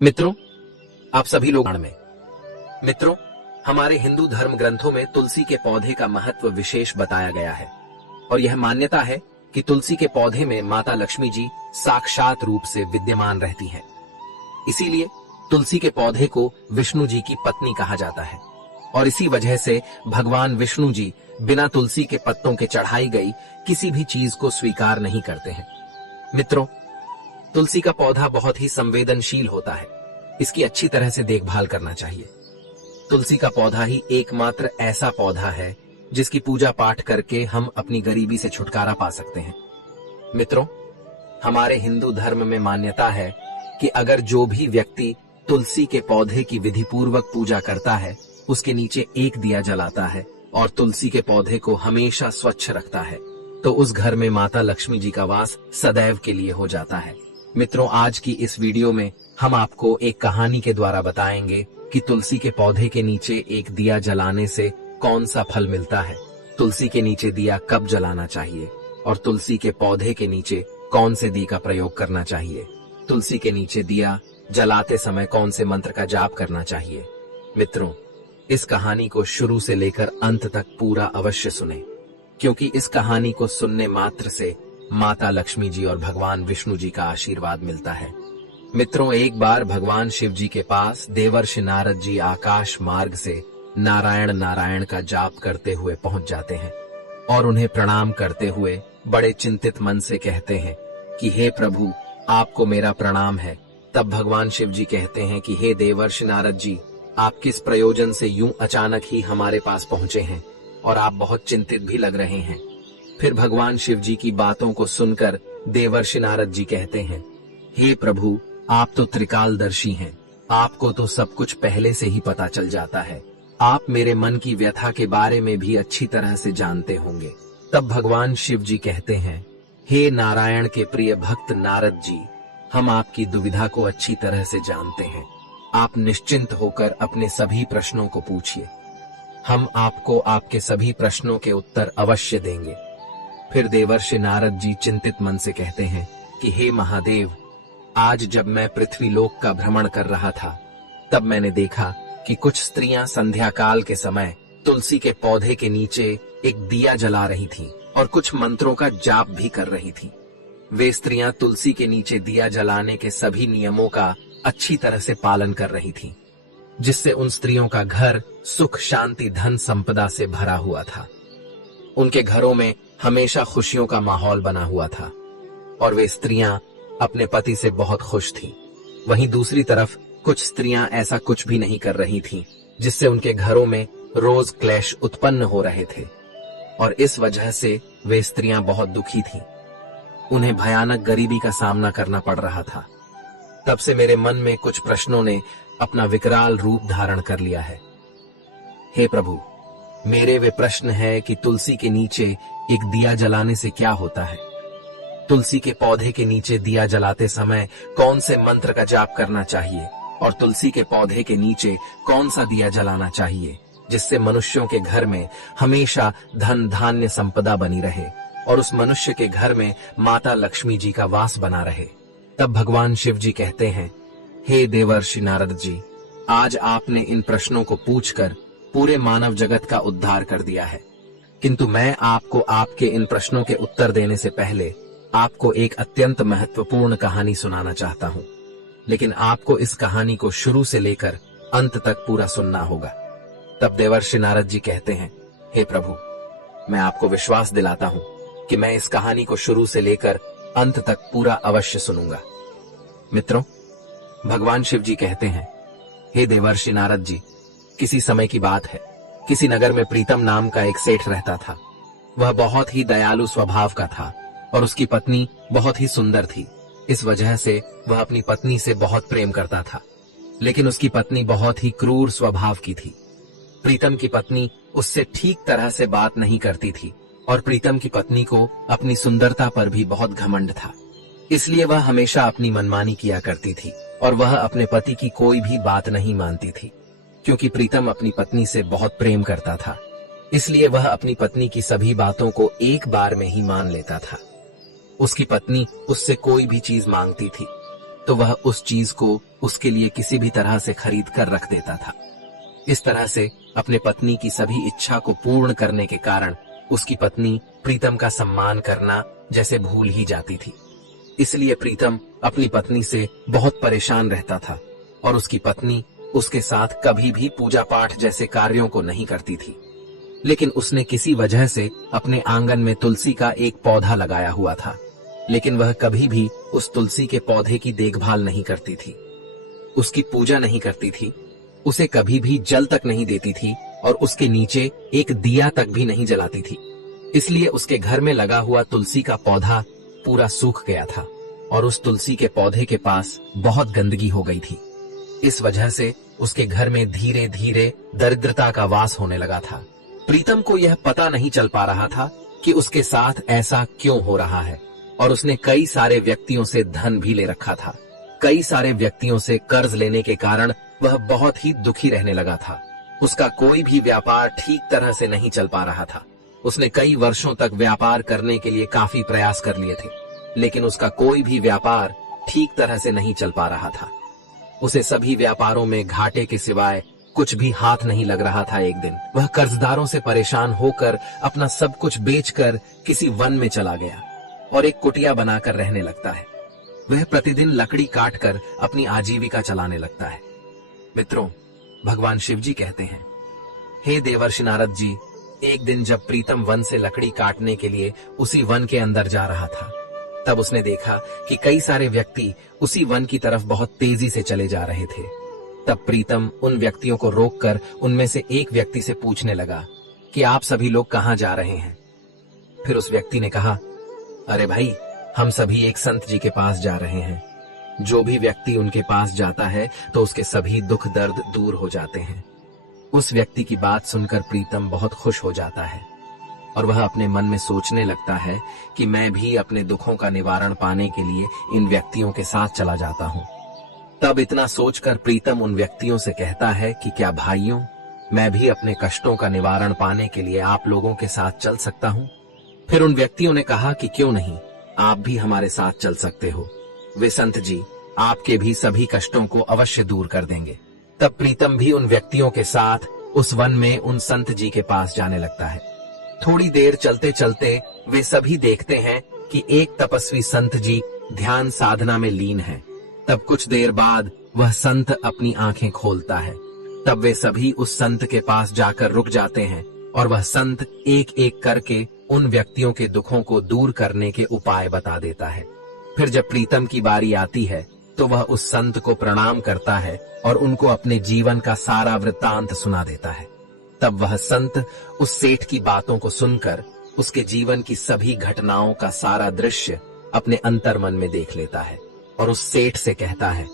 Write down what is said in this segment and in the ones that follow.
मित्रों, आप सभी लोग में मित्रों, हमारे हिंदू धर्म ग्रंथों में तुलसी के पौधे का महत्व विशेष बताया गया है और यह मान्यता है कि तुलसी के पौधे में माता लक्ष्मी जी साक्षात रूप से विद्यमान रहती हैं। इसीलिए तुलसी के पौधे को विष्णु जी की पत्नी कहा जाता है और इसी वजह से भगवान विष्णु जी बिना तुलसी के पत्तों के चढ़ाई गई किसी भी चीज को स्वीकार नहीं करते हैं। मित्रों, तुलसी का पौधा बहुत ही संवेदनशील होता है। इसकी अच्छी तरह से देखभाल करना चाहिए। तुलसी का पौधा ही एकमात्र ऐसा पौधा है जिसकी पूजा पाठ करके हम अपनी गरीबी से छुटकारा पा सकते हैं। मित्रों, हमारे हिंदू धर्म में मान्यता है कि अगर जो भी व्यक्ति तुलसी के पौधे की विधि पूर्वक पूजा करता है, उसके नीचे एक दिया जलाता है और तुलसी के पौधे को हमेशा स्वच्छ रखता है, तो उस घर में माता लक्ष्मी जी का वास सदैव के लिए हो जाता है। मित्रों, आज की इस वीडियो में हम आपको एक कहानी के द्वारा बताएंगे कि तुलसी के पौधे के नीचे एक दिया जलाने से कौन सा फल मिलता है, तुलसी के नीचे दिया कब जलाना चाहिए और तुलसी के पौधे के नीचे कौन से दिए का प्रयोग करना चाहिए, तुलसी के नीचे दिया जलाते समय कौन से मंत्र का जाप करना चाहिए। मित्रों, इस कहानी को शुरू से लेकर अंत तक पूरा अवश्य सुने, क्योंकि इस कहानी को सुनने मात्र से माता लक्ष्मी जी और भगवान विष्णु जी का आशीर्वाद मिलता है। मित्रों, एक बार भगवान शिव जी के पास देवर्षि नारद जी आकाश मार्ग से नारायण नारायण का जाप करते हुए पहुंच जाते हैं और उन्हें प्रणाम करते हुए बड़े चिंतित मन से कहते हैं कि हे प्रभु, आपको मेरा प्रणाम है। तब भगवान शिव जी कहते हैं कि हे देवर्षि नारद जी, आप किस प्रयोजन से यूं अचानक ही हमारे पास पहुंचे हैं और आप बहुत चिंतित भी लग रहे हैं। फिर भगवान शिव जी की बातों को सुनकर देवर्षि नारद जी कहते हैं, हे प्रभु, आप तो त्रिकालदर्शी हैं, आपको तो सब कुछ पहले से ही पता चल जाता है, आप मेरे मन की व्यथा के बारे में भी अच्छी तरह से जानते होंगे। तब भगवान शिव जी कहते हैं, हे नारायण के प्रिय भक्त नारद जी, हम आपकी दुविधा को अच्छी तरह से जानते हैं। आप निश्चिंत होकर अपने सभी प्रश्नों को पूछिए, हम आपको आपके सभी प्रश्नों के उत्तर अवश्य देंगे। फिर देवर्षि नारद जी चिंतित मन से कहते हैं कि हे महादेव, आज जब मैं पृथ्वी लोक का भ्रमण कर रहा था, तब मैंने देखा कि कुछ स्त्रियां संध्या काल के समय तुलसी के पौधे के नीचे एक दिया जला रही थीं और कुछ मंत्रों का जाप भी कर रही थीं। वे स्त्रियां तुलसी के नीचे दिया जलाने के सभी नियमों का अच्छी तरह से पालन कर रही थीं, जिससे उन स्त्रियों का घर सुख शांति धन संपदा से भरा हुआ था। उनके घरों में हमेशा खुशियों का माहौल बना हुआ था और वे स्त्रियां अपने पति से बहुत खुश थीं। वहीं दूसरी तरफ कुछ स्त्रियां ऐसा कुछ भी नहीं कर रही थीं, जिससे उनके घरों में रोज क्लेश उत्पन्न हो रहे थे और इस वजह से वे स्त्रियां बहुत दुखी थीं। उन्हें भयानक गरीबी का सामना करना पड़ रहा था। तब से मेरे मन में कुछ प्रश्नों ने अपना विकराल रूप धारण कर लिया है। हे प्रभु, मेरे वे प्रश्न है कि तुलसी के नीचे एक दिया जलाने से क्या होता है, तुलसी के पौधे के नीचे दिया जलाते समय कौन से मंत्र का जाप करना चाहिए और तुलसी के पौधे के नीचे कौन सा दिया जलाना चाहिए, जिससे मनुष्यों के घर में हमेशा धन धान्य संपदा बनी रहे और उस मनुष्य के घर में माता लक्ष्मी जी का वास बना रहे। तब भगवान शिव जी कहते हैं, हे देवर्षि नारद जी, आज आपने इन प्रश्नों को पूछकर पूरे मानव जगत का उद्धार कर दिया है, किंतु मैं आपको आपके इन प्रश्नों के उत्तर देने से पहले आपको एक अत्यंत महत्वपूर्ण कहानी सुनाना चाहता हूं। लेकिन आपको इस कहानी को शुरू से लेकर अंत तक पूरा सुनना होगा। तब देवर्षि नारद जी कहते हैं, हे प्रभु, मैं आपको विश्वास दिलाता हूं कि मैं इस कहानी को शुरू से लेकर अंत तक पूरा अवश्य सुनूंगा। मित्रों, भगवान शिव जी कहते हैं, हे देवर्षि नारद जी, किसी समय की बात है, किसी नगर में प्रीतम नाम का एक सेठ रहता था। वह बहुत ही दयालु स्वभाव का था और उसकी पत्नी बहुत ही सुंदर थी। इस वजह से वह अपनी पत्नी से बहुत प्रेम करता था, लेकिन उसकी पत्नी बहुत ही क्रूर स्वभाव की थी। प्रीतम की पत्नी उससे ठीक तरह से बात नहीं करती थी और प्रीतम की पत्नी को अपनी सुंदरता पर भी बहुत घमंड था। इसलिए वह हमेशा अपनी मनमानी किया करती थी और वह अपने पति की कोई भी बात नहीं मानती थी। क्योंकि प्रीतम अपनी पत्नी से बहुत प्रेम करता था, इसलिए वह अपनी पत्नी की सभी बातों को एक बार में ही मान लेता था। उसकी पत्नी उससे कोई भी चीज मांगती थी तो वह उस चीज को उसके लिए किसी भी तरह से खरीद कर रख देता था। इस तरह से अपने पत्नी की सभी इच्छा को पूर्ण करने के कारण उसकी पत्नी प्रीतम का सम्मान करना जैसे भूल ही जाती थी। इसलिए प्रीतम अपनी पत्नी से बहुत परेशान रहता था और उसकी पत्नी उसके साथ कभी भी पूजा पाठ जैसे कार्यों को नहीं करती थी। लेकिन उसने किसी वजह से अपने आंगन में तुलसी का एक पौधा लगाया हुआ था, लेकिन वह कभी भी उस तुलसी के पौधे की देखभाल नहीं करती थी, उसकी पूजा नहीं करती थी, उसे कभी भी जल तक नहीं देती थी और उसके नीचे एक दिया तक भी नहीं जलाती थी। इसलिए उसके घर में लगा हुआ तुलसी का पौधा पूरा सूख गया था और उस तुलसी के पौधे के पास बहुत गंदगी हो गई थी। इस वजह से उसके घर में धीरे धीरे दरिद्रता का वास होने लगा था। प्रीतम को यह पता नहीं चल पा रहा था कि उसके साथ ऐसा क्यों हो रहा है और उसने कई सारे व्यक्तियों से धन भी ले रखा था। कई सारे व्यक्तियों से कर्ज लेने के कारण वह बहुत ही दुखी रहने लगा था। उसका कोई भी व्यापार ठीक तरह से नहीं चल पा रहा था। उसने कई वर्षों तक व्यापार करने के लिए काफी प्रयास कर लिए थे, लेकिन उसका कोई भी व्यापार ठीक तरह से नहीं चल पा रहा था। उसे सभी व्यापारों में घाटे के सिवाय कुछ भी हाथ नहीं लग रहा था। एक दिन वह कर्जदारों से परेशान होकर अपना सब कुछ बेचकर किसी वन में चला गया और एक कुटिया बनाकर रहने लगता है। वह प्रतिदिन लकड़ी काटकर अपनी आजीविका चलाने लगता है। मित्रों, भगवान शिव जी कहते हैं, हे देवर्षि नारद जी, एक दिन जब प्रीतम वन से लकड़ी काटने के लिए उसी वन के अंदर जा रहा था, तब उसने देखा कि कई सारे व्यक्ति उसी वन की तरफ बहुत तेजी से चले जा रहे थे। तब प्रीतम उन व्यक्तियों को रोककर उनमें से एक व्यक्ति से पूछने लगा कि आप सभी लोग कहां जा रहे हैं। फिर उस व्यक्ति ने कहा, अरे भाई, हम सभी एक संत जी के पास जा रहे हैं। जो भी व्यक्ति उनके पास जाता है तो उसके सभी दुख दर्द दूर हो जाते हैं। उस व्यक्ति की बात सुनकर प्रीतम बहुत खुश हो जाता है और वह अपने मन में सोचने लगता है कि मैं भी अपने दुखों का निवारण पाने के लिए इन व्यक्तियों के साथ चला जाता हूँ। तब इतना सोचकर प्रीतम उन व्यक्तियों से कहता है कि क्या भाइयों, मैं भी अपने कष्टों का निवारण पाने के लिए आप लोगों के साथ चल सकता हूँ। फिर उन व्यक्तियों ने कहा कि क्यों नहीं, आप भी हमारे साथ चल सकते हो। वे संत जी आपके भी सभी कष्टों को अवश्य दूर कर देंगे। तब प्रीतम भी उन व्यक्तियों के साथ उस वन में उन संत जी के पास जाने लगता है। थोड़ी देर चलते चलते वे सभी देखते हैं कि एक तपस्वी संत जी ध्यान साधना में लीन है। तब कुछ देर बाद वह संत अपनी आंखें खोलता है। तब वे सभी उस संत के पास जाकर रुक जाते हैं और वह संत एक एक करके उन व्यक्तियों के दुखों को दूर करने के उपाय बता देता है। फिर जब प्रीतम की बारी आती है तो वह उस संत को प्रणाम करता है और उनको अपने जीवन का सारा वृत्तांत सुना देता है। तब वह संत उस सेठ की बातों को सुनकर उसके जीवन की सभी घटनाओं का सारा दृश्य अपने अंतर्मन में देख लेता है और उस सेठ से कहता है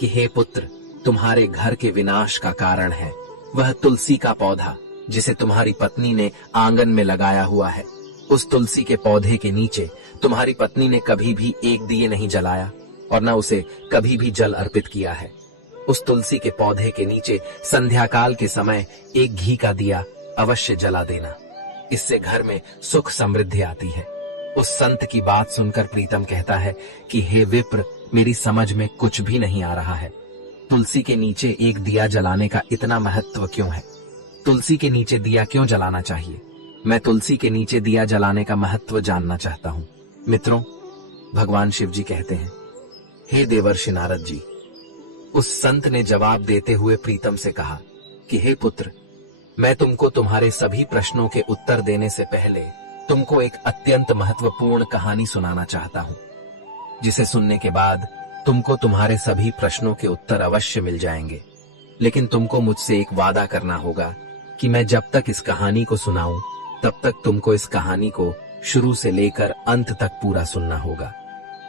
कि हे पुत्र, तुम्हारे घर के विनाश का कारण है वह तुलसी का पौधा जिसे तुम्हारी पत्नी ने आंगन में लगाया हुआ है। उस तुलसी के पौधे के नीचे तुम्हारी पत्नी ने कभी भी एक दिए नहीं जलाया और न उसे कभी भी जल अर्पित किया है। उस तुलसी के पौधे के नीचे संध्या काल के समय एक घी का दिया अवश्य जला देना, इससे घर में सुख समृद्धि आती है। उस संत की बात सुनकर प्रीतम कहता है कि हे विप्र, मेरी समझ में कुछ भी नहीं आ रहा है। तुलसी के नीचे एक दिया जलाने का इतना महत्व क्यों है? तुलसी के नीचे दिया क्यों जलाना चाहिए? मैं तुलसी के नीचे दिया जलाने का महत्व जानना चाहता हूँ। मित्रों, भगवान शिव जी कहते हैं, हे देवर्षि नारद जी, उस संत ने जवाब देते हुए प्रीतम से कहा कि हे पुत्र, मैं तुमको तुम्हारे सभी प्रश्नों के उत्तर देने से पहले तुमको एक अत्यंत महत्वपूर्ण कहानी सुनाना चाहता हूँ, जिसे सुनने के बाद तुमको तुम्हारे सभी प्रश्नों के उत्तर अवश्य मिल जाएंगे। लेकिन तुमको मुझसे एक वादा करना होगा कि मैं जब तक इस कहानी को सुनाऊं तब तक तुमको इस कहानी को शुरू से लेकर अंत तक पूरा सुनना होगा।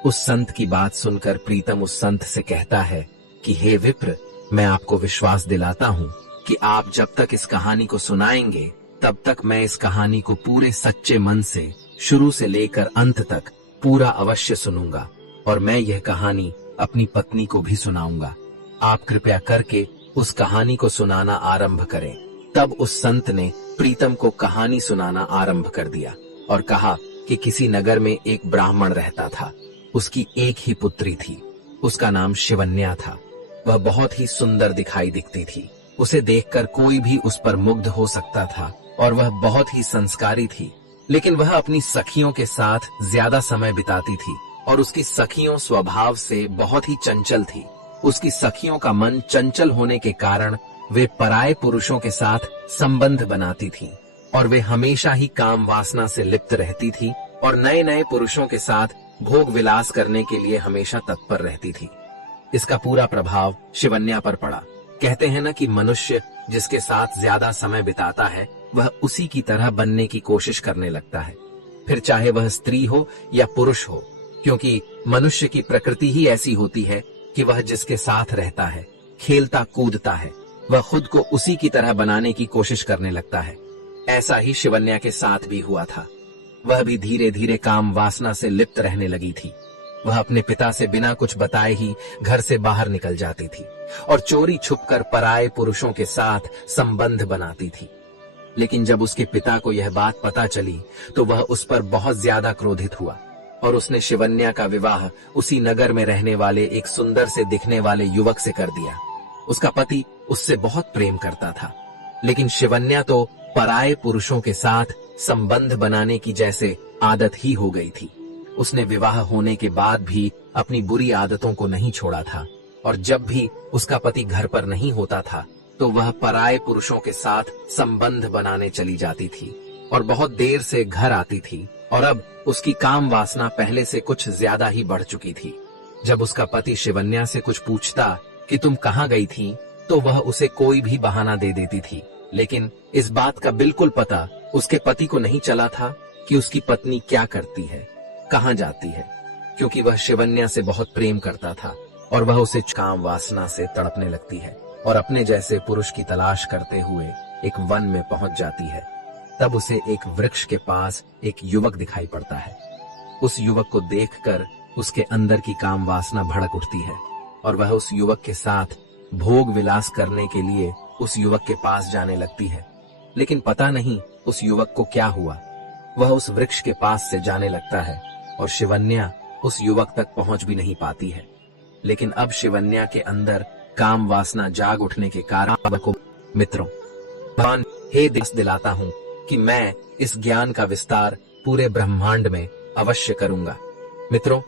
उस संत की बात सुनकर प्रीतम उस संत से कहता है कि हे विप्र, मैं आपको विश्वास दिलाता हूँ कि आप जब तक इस कहानी को सुनाएंगे तब तक मैं इस कहानी को पूरे सच्चे मन से शुरू से लेकर अंत तक पूरा अवश्य सुनूंगा और मैं यह कहानी अपनी पत्नी को भी सुनाऊंगा। आप कृपया करके उस कहानी को सुनाना आरंभ करें। तब उस संत ने प्रीतम को कहानी सुनाना आरंभ कर दिया और कहा कि किसी नगर में एक ब्राह्मण रहता था। उसकी एक ही पुत्री थी। उसका नाम शिवन्या था। वह बहुत ही सुंदर दिखाई दिखती थी। उसे देखकर कोई भी उस पर मुग्ध हो सकता था और वह बहुत ही संस्कारी थी। लेकिन वह अपनी सखियों के साथ ज्यादा समय बिताती थी और उसकी सखियों स्वभाव से बहुत ही चंचल थी। उसकी सखियों का मन चंचल होने के कारण वे पराये पुरुषों के साथ संबंध बनाती थीं और वे हमेशा ही काम वासना से लिप्त रहती थी और नए नए पुरुषों के साथ भोग विलास करने के लिए हमेशा तत्पर रहती थी। इसका पूरा प्रभाव शिवन्या पर पड़ा। कहते हैं ना कि मनुष्य जिसके साथ ज्यादा समय बिताता है वह उसी की तरह बनने की कोशिश करने लगता है, फिर चाहे वह स्त्री हो या पुरुष हो, क्योंकि मनुष्य की प्रकृति ही ऐसी होती है कि वह जिसके साथ रहता है, खेलता कूदता है, वह खुद को उसी की तरह बनाने की कोशिश करने लगता है। ऐसा ही शिवन्या के साथ भी हुआ था। वह भी धीरे धीरे काम वासना से लिप्त रहने लगी थी। वह अपने पिता से बिना कुछ बताए ही घर से बाहर निकल जाती थी और चोरी छुपकर पराये पुरुषों के साथ संबंध बनाती थी। लेकिन जब उसके पिता को यह बात पता चली तो वह उस पर बहुत ज्यादा क्रोधित हुआ और उसने शिवन्या का विवाह उसी नगर में रहने वाले एक सुंदर से दिखने वाले युवक से कर दिया। उसका पति उससे बहुत प्रेम करता था, लेकिन शिवन्या तो पराये पुरुषों के साथ संबंध बनाने की जैसे आदत ही हो गई थी। उसने विवाह होने के बाद भी अपनी बुरी आदतों को नहीं छोड़ा था और जब भी उसका पति घर पर नहीं होता था तो वह पराये पुरुषों के साथ संबंध बनाने चली जाती थी और बहुत देर से घर आती थी और अब उसकी काम वासना पहले से कुछ ज्यादा ही बढ़ चुकी थी। जब उसका पति शिवन्या से कुछ पूछता कि तुम कहाँ गई थी तो वह उसे कोई भी बहाना दे देती थी, लेकिन इस बात का बिल्कुल पता उसके पति को नहीं चला था कि उसकी पत्नी क्या करती है, कहाँ जाती है, क्योंकि वह शिवन्या से बहुत प्रेम करता था और वह उसे काम वासना से तड़पने लगती है और अपने जैसे पुरुष की तलाश करते हुए एक वन में पहुंच जाती है। तब उसे एक वृक्ष के पास एक युवक दिखाई पड़ता है। उस युवक को देखकर उसके अंदर की काम वासना भड़क उठती है और वह उस युवक के साथ भोग विलास करने के लिए उस युवक के पास जाने लगती है। लेकिन पता नहीं उस युवक को क्या हुआ, वह उस वृक्ष के पास से जाने लगता है और शिवन्या उस युवक तक पहुंच भी नहीं पाती है। लेकिन अब शिवन्या के अंदर काम वासना जाग उठने के कारण को मित्रों भगवान हे दिस दिलाता हूं कि मैं इस ज्ञान का विस्तार पूरे ब्रह्मांड में अवश्य करूंगा। मित्रों,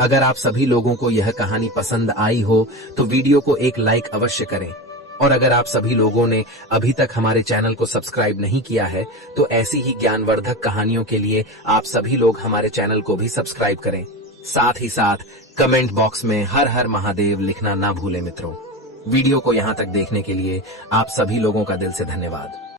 अगर आप सभी लोगों को यह कहानी पसंद आई हो तो वीडियो को एक लाइक अवश्य करें और अगर आप सभी लोगों ने अभी तक हमारे चैनल को सब्सक्राइब नहीं किया है तो ऐसी ही ज्ञानवर्धक कहानियों के लिए आप सभी लोग हमारे चैनल को भी सब्सक्राइब करें। साथ ही साथ कमेंट बॉक्स में हर हर महादेव लिखना ना भूलें। मित्रों, वीडियो को यहाँ तक देखने के लिए आप सभी लोगों का दिल से धन्यवाद।